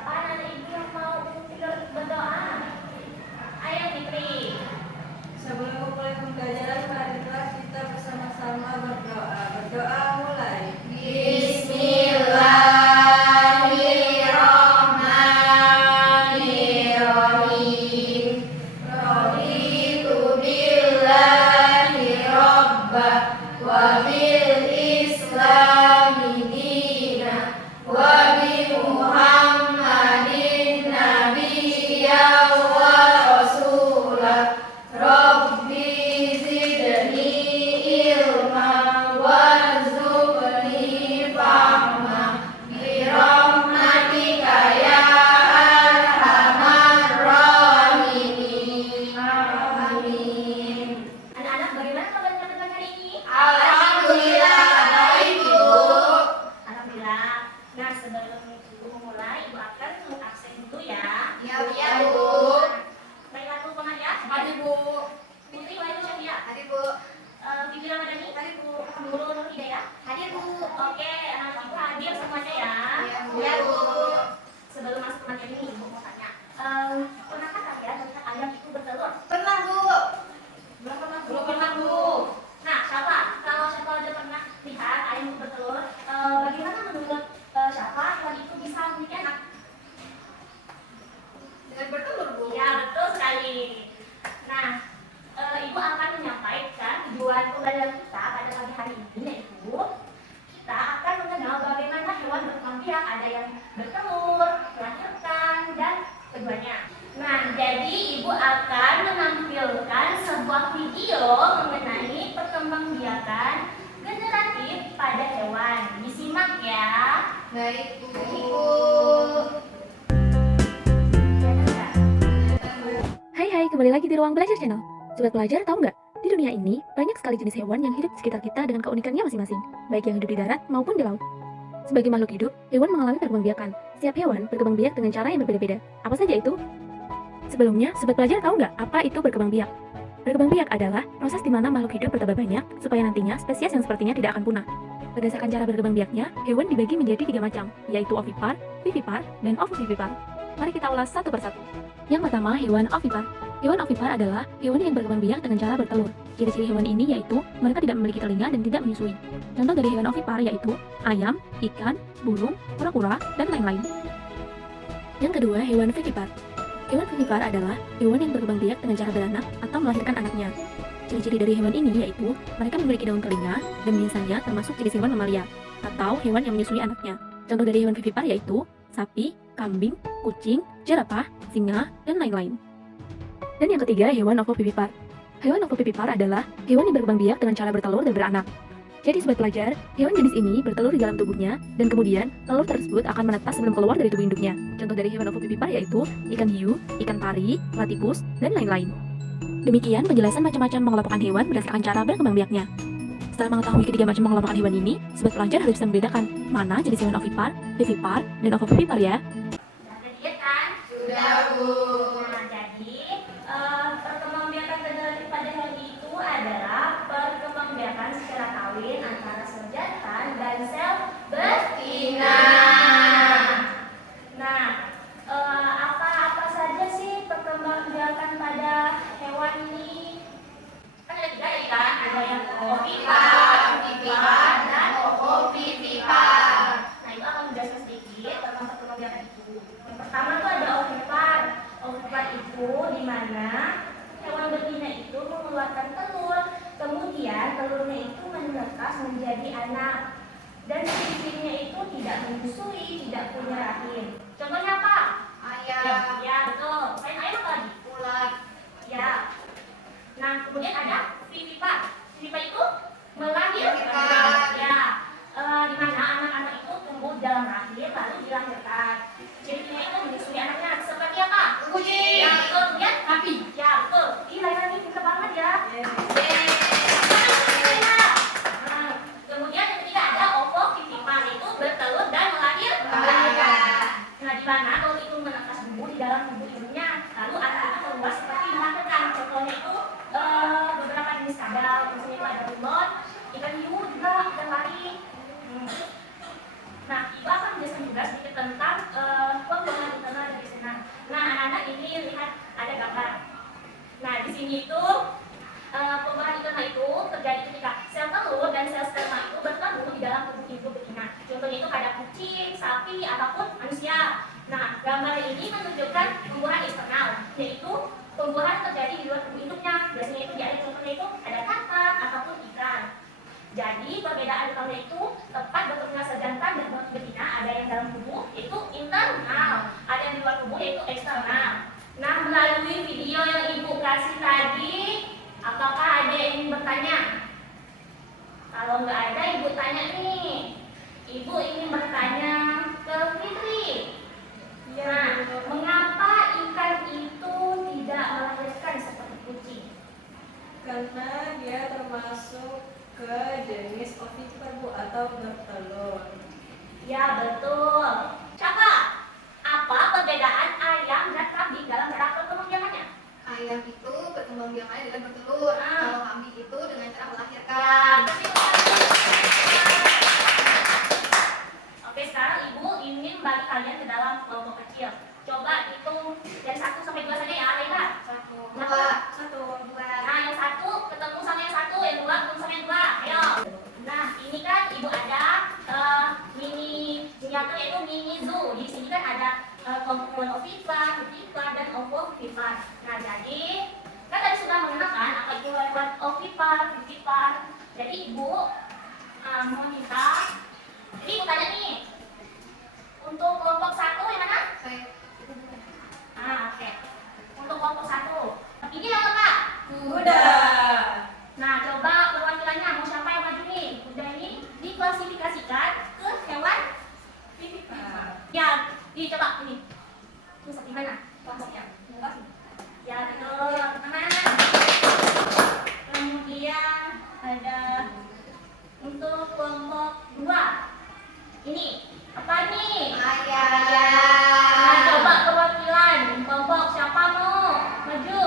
siapa anak ibu yang mau berdoa? Ayo Fitri. Sebelum mulai pembelajaran, marilah kita bersama-sama berdoa. Berdoa mulai. Bismillahirrahmanirrahim. Raditu billahi rabba wa bil islami dina wa bi Muhammadin nabiyya wa rasulah. Rabbi zidni ilma warzuqni fahma birahmatika ya arhamar rahimin. Amin. Anak-anak, bagaimana kabar teman-teman hari ini? Alhamdulillah baik, Bu. Alhamdulillah. Nah, sebelum ibu memulai, ibu akan mengabsen dulu ya. Ya, Bu. Baiklah, Bu Pengat ya. Mari, Bu. Putri Wahyu Syafia. Mari, Bu. Bibi Ramadhani. Mari, Bu. Nurul Nur Hidayah. Hadir, Bu. Oke, anak-anak ibu hadir semuanya ya. Ya, Bu. Sebelum masuk ke materi ini, ibu mau tanya. Pernahkah kalian melihat ayam itu bertelur? Pernah, Bu. Belum pernah, Bu. Nah, siapa? Kalau siapa aja pernah lihat ayam itu bertelur, bagaimana menurut siapa hewan itu bisa memiliki anak? Dengan bertelur, Bu. Ya, betul sekali. Nah, ibu akan menyampaikan tujuan pembelajaran kita pada pagi hari ini, yaitu kita akan mengenal bagaimana hewan berkembang biak, ada yang bertelur, melahirkan, dan keduanya. Nah, jadi ibu akan menampilkan sebuah video mengenai perkembangbiakan generatif pada hewan. Disimak ya. Baik, Bu. Hai, kembali lagi di Ruang Belajar Channel. Sobat pelajar, tahu nggak? Di dunia ini, banyak sekali jenis hewan yang hidup di sekitar kita dengan keunikannya masing-masing, baik yang hidup di darat maupun di laut. Sebagai makhluk hidup, hewan mengalami perkembangbiakan. Setiap hewan berkembang biak dengan cara yang berbeda-beda. Apa saja itu? Sebelumnya, sobat pelajar tahu nggak apa itu berkembang biak? Berkembang biak adalah proses di mana makhluk hidup bertambah banyak, supaya nantinya spesies yang sepertinya tidak akan punah. Berdasarkan cara berkembang biaknya, hewan dibagi menjadi 3 macam, yaitu ovipar, vivipar, dan ovovivipar. Mari kita ulas satu persatu. Yang pertama, hewan ovipar. Hewan ovipar adalah hewan yang berkembang biak dengan cara bertelur. Ciri-ciri hewan ini yaitu mereka tidak memiliki telinga dan tidak menyusui. Contoh dari hewan ovipar yaitu ayam, ikan, burung, kura-kura, dan lain-lain. Yang kedua, hewan vivipar. Hewan vivipar adalah hewan yang berkembang biak dengan cara beranak atau melahirkan anaknya. Ciri-ciri dari hewan ini yaitu mereka memiliki daun telinga dan biasanya termasuk jenis hewan mamalia atau hewan yang menyusui anaknya. Contoh dari hewan vivipar yaitu sapi, kambing, kucing, jerapah, singa, dan lain-lain. Dan yang ketiga, hewan ovovivipar. Hewan ovovivipar adalah hewan yang berkembang biak dengan cara bertelur dan beranak. Jadi sobat pelajar, hewan jenis ini bertelur di dalam tubuhnya dan kemudian telur tersebut akan menetas sebelum keluar dari tubuh induknya. Contoh dari hewan ovovivipar yaitu ikan hiu, ikan pari, platypus, dan lain-lain. Demikian penjelasan macam-macam pengelompokan hewan berdasarkan cara berkembang biaknya. Setelah mengetahui ketiga macam pengelompokan hewan ini, sobat pelajar harus bisa membedakan mana jenis hewan ovipar, vivipar, dan ovovivipar ya. Sudah lihat kan? Sudah, Bu. Nah, jadi perkembangbiakan generatif pada hewan itu adalah perkembangbiakan secara kawin antara sel jantan dan sel betina. Nah, apa-apa saja sih perkembangbiakan pada hewan ini? Kan ada 3 ya kan? Ada yang ovipar, vivipar, dan ovovivipar. Nah, itu akan menjelaskan sedikit tentang perkembangbiakan itu. Yang pertama tuh ada ovipar. Ovipar itu di mana hewan betina itu mengeluarkan telur, kemudian telurnya itu menetas menjadi anak. Dan ciri-cirinya itu tidak menyusui, tidak punya rahim. Contohnya apa? Ayam. Ya, betul. Selain ayam apa lagi? Ulat. Ya. Nah, kemudian ada vivipar. Vivipar itu melahirkan. Ya. Di mana anak-anak itu tumbuh di dalam rahim lalu dilahirkan. Ciri-cirinya itu menyusui anaknya. Seperti apa? Kucing. Ya, betul. Kemudian Sapi. ya, betul. Ih, lain-lain pintar banget ya. Nah, kemudian yang ketiga ada ovovivipar, itu bertelur dan melahirkan. Nah, di mana telur itu menetas tumbuh di dalam tubuh ibunya, lalu anak itu keluar seperti melahirkan. Contohnya itu beberapa jenis kadal, misalnya itu ada bunglon, ikan hiu juga, ikan pari. Nah, ibu akan menjelaskan juga sedikit tentang sini itu pembuahan internal itu terjadi ketika sel telur dan sel sperma itu bertemu di dalam tubuh ibu betina. Contohnya itu pada kucing, sapi, ataupun manusia. Nah, gambar ini menunjukkan pembuahan eksternal, yaitu pembuahan terjadi di luar tubuh induknya. Biasanya itu ada contohnya itu ada kakak ataupun ikan. Jadi perbedaan utamanya itu tempat bertemunya sel jantan dan betina ada yang dalam tubuh itu internal, ada yang di luar tubuh yaitu eksternal. Nah, melalui video yang ibu kasih tadi, apakah ada yang ingin bertanya? Kalau nggak ada, ibu tanya nih. Ibu ingin bertanya ke Fitri. Nah, mengapa ikan itu tidak melahirkan seperti kucing? Karena dia termasuk ke jenis ovipar Bu, atau bertelur. Ya, betul. Siapa? Apa perbedaan ayam dan kambing dalam cara perkembangbiakannya? Ayam itu berkembang biaknya dengan bertelur. Ah. Kalau kambing itu dengan cara Ya, melahirkan. oke, sekarang ibu ingin bagi kalian ke dalam kelompok kecil. Coba hitung dari 1 sampai 2 saja ya, Leila. 1, Kenapa? 2. Nah, yang 1 ketemu sama yang 1, yang 2 ketemu sama yang 2. Ayo. Nah, ini kan ibu ada mini miniatur yaitu mini zoo. Di sini kan ada kelompok ovipar, vivipar, dan ovovivipar. Nah, jadi kan tadi sudah mengenalkan apa itu hewan ovipar, vivipar. Jadi ibu mau minta, jadi ibu tanya nih, untuk kelompok 1 yang mana? Saya Oke. Untuk kelompok 1 ini yang apa? Kuda. Nah, coba perwakilannya mau siapa yang maju nih? Kuda ini diklasifikasikan ke hewan vivipar. Ya, coba ini. Terus di mana? Kelompoknya. Ya, betul. Teman-teman. Kemudian ada untuk kelompok 2. Ini apa nih? Nah, ayam. coba perwakilan kelompok siapa mau maju?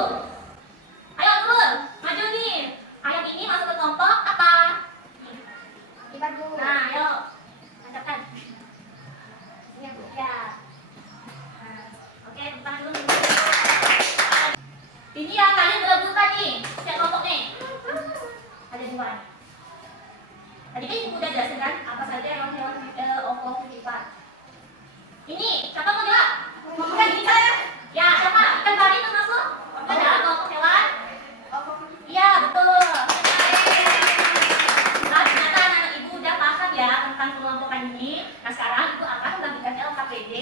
Ayo turun, maju nih. Ayam ini masuk ke kelompok apa? Vivipar Bu. Nah, ayo, mantapkan. Ini Bu. Ya. Nah, oke, bukan dulu. Ini yang kalian berebutan nih, setiap kelompok nih. Ada 2. Tadi kan ibu udah jelasin kan apa saja hewan-hewan ovovivipar. Ini siapa mau jawab? Bukan ini saya. Ya, siapa? Ikan pari termasuk ke dalam kelompok hewan? Iya, betul. Nah, ternyata anak-anak ibu udah paham ya tentang kelompokan ini. Nah, sekarang ibu akan membagikan LKPD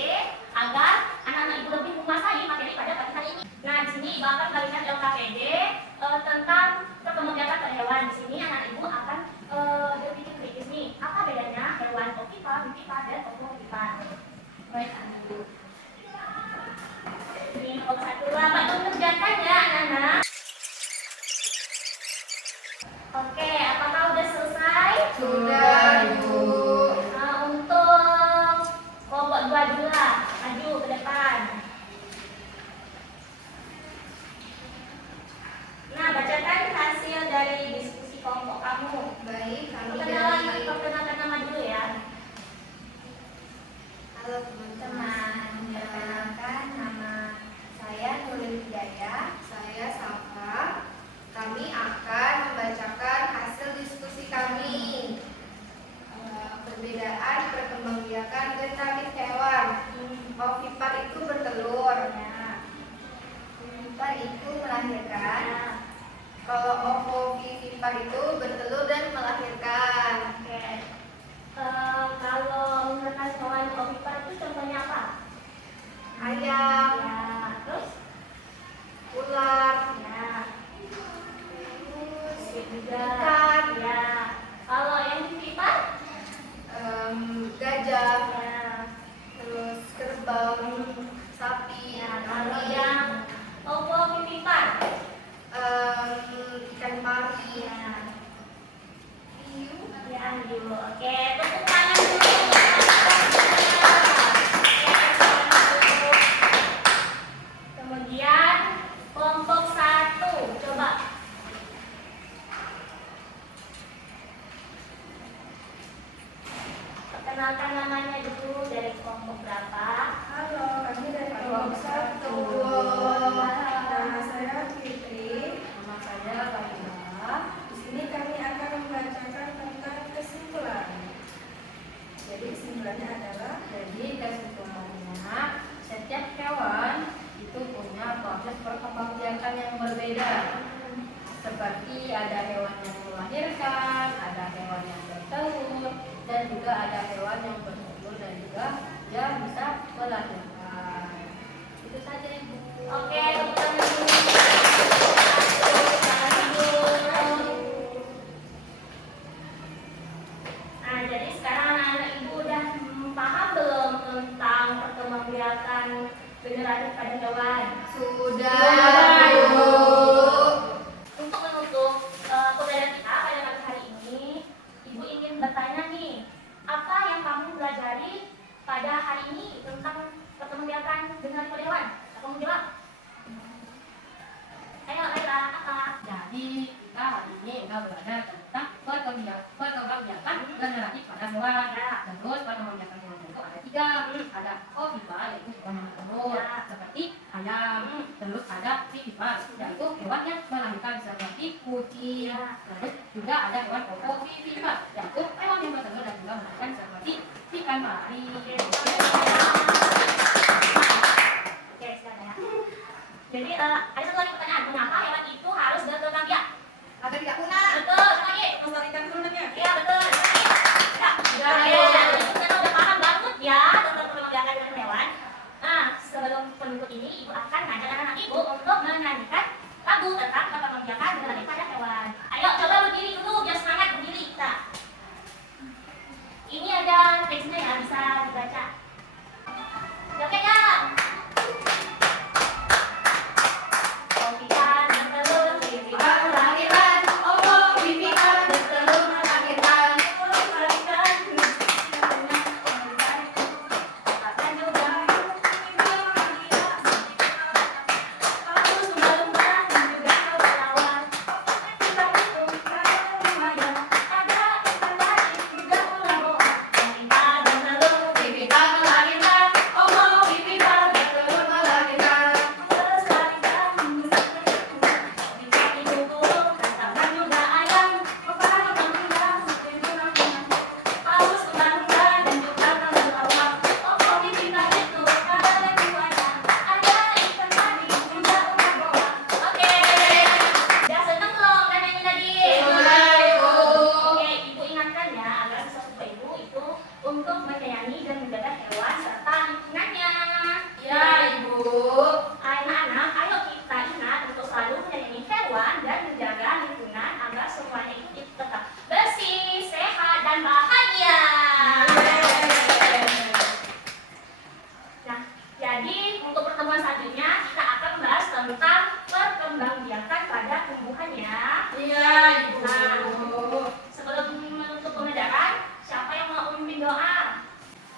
agar anak-anak ibu lebih menguasai materi pada pagi hari ini. Nah, di sini ibu akan membagikan LKPD tentang perkembangbiakan pada hewan. Di sini anak ibu akan berpikir kritis nih, apa bedanya hewan ovipar, vivipar, dan ovovivipar. Baik, ibu. Ini kelompok 1. Apa itu kerjakan ya, anak-anak? Oke, apakah udah selesai? Sudah Bu. Nah, untuk kelompok 2 dulu lah, maju ke depan. Nah, bacakan hasil dari diskusi kelompok kamu. Baik, kami Perkenalkan nama dulu ya. Halo teman-teman, perkenalkan nama saya Nurul Hidayah, saya Safa. Kami akan membacakan hasil diskusi kami. Perbedaan perkembangbiakan genetik hewan. Ovipar itu bertelur, vivipar itu melahirkan. Kalau ovovivipar itu bertelur dan melahirkan. Oke. Kalau misalkan hewan ovipar itu contohnya apa? Ayam, Ya, terus? ular, Ya, terus juga. ikan, Ya. Kalau yang vivipar? gajah, Ya. terus kerbau, sapi, Ya, kalau kambing, yang ovovivipar? ikan pari, Ya. hiu, Ya, dulu. Oke, tepuk tangan dulu. Kemudian kelompok 1, coba. ada hewan yang melahirkan, ada hewan yang bertelur, dan juga ada hewan yang bertelur dan juga yang bisa melahirkan. Itu saja Ibu. Oke, teman-teman. Nah, jadi sekarang anak-anak ibu udah paham belum tentang perkembangbiakan generatif pada hewan? Sudah, Ibu. Untuk menutup pembelajaran kita pada pagi hari ini, ibu ingin bertanya nih, apa yang kamu pelajari pada hari ini tentang perkembangbiakan generatif pada hewan? Kamu jawab. Ayo, Laila, apa? Jadi kita hari ini udah belajar tentang perkembangbiakan generatif pada hewan. Terus perkembangbiakan hewan itu ada 3, ada ovipar yaitu hewan yang bertelur seperti ayam. Terus ada vivipar yaitu hewan yang melahirkan seperti kucing. Terus juga ada hewan ovovivipar yaitu hewan yang bertelur dan juga melahirkan seperti ikan pari. Oke, silakan ya. Jadi ada satu lagi pertanyaan, mengapa hewan itu harus berkembang biak? Agar tidak punah. Betul, lagi. Melestarikan turunannya. Iya, betul. Ya, oke. Itu kita udah paham banget ya tentang perkembangbiakan dengan hewan. Nah, sebelum penutup ini, ibu akan ngajak anak-anak ibu untuk menyanyikan lagu tentang perkembangbiakan generatif pada hewan. Ayo, coba berdiri dulu, biar semangat berdiri kita. Ini ada teksnya ya, bisa dibaca. Oke ya. Ovipar bertelur, vivipar melahirkan. Ovovivipar bertelur melahirkan. Melahirkan. Akan juga harus lumba-lumba dan juga kelelawar. Kita hitung remaja, ada ikan pari juga ular. Ovipar bertelur, Vivipar melahirkan. Ovovivipar bertelur melahirkan. melestarikan. Bisa diburu, katakan juga ayam. Pepari kembang, harus lumba-lumba dan juga kelelawar. Ovovivipar itu ada keduanya. Ada ikan pari juga ular. Oke. Udah seneng belum kan nyanyi tadi? Sudah, Ibu. Oke, ibu ingatkan ya agar siswa ibu itu untuk menyayangi dan menjaga hewan serta lingkungannya. Ya, Ibu. Anak-anak, ayo kita ingat untuk selalu menyayangi hewan dan menjaga lingkungan agar semuanya itu tetap bersih, sehat, dan bahagia. Nah, jadi untuk pertemuan selanjutnya kita akan membahas tentang perkembangbiakan pada tumbuhan ya. Iya, Ibu. Nah, sebelum menutup pembelajaran, siapa yang mau memimpin doa?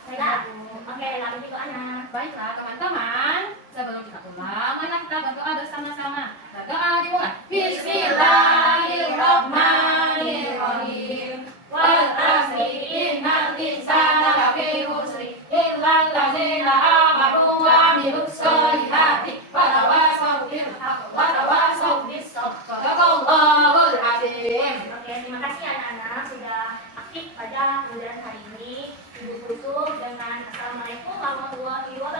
Laila? Oke, Laila pimpin doanya. Baiklah teman-teman, sebelum kita pulang, marilah kita berdoa bersama-sama. Berdoa dimulai. Bismillahirrahmanirrahim. Wal asri innal insana lafi khusri illal ladzina amanu wa amilus solihati wa tawasaw bil haqqi wa tawasaw bis sabr. Sadaqallahul azim. Oke, terima kasih anak-anak sudah aktif pada pembelajaran hari ini. Ibu tutup dengan Assalamualaikum warahmatullahi wabarakatuh.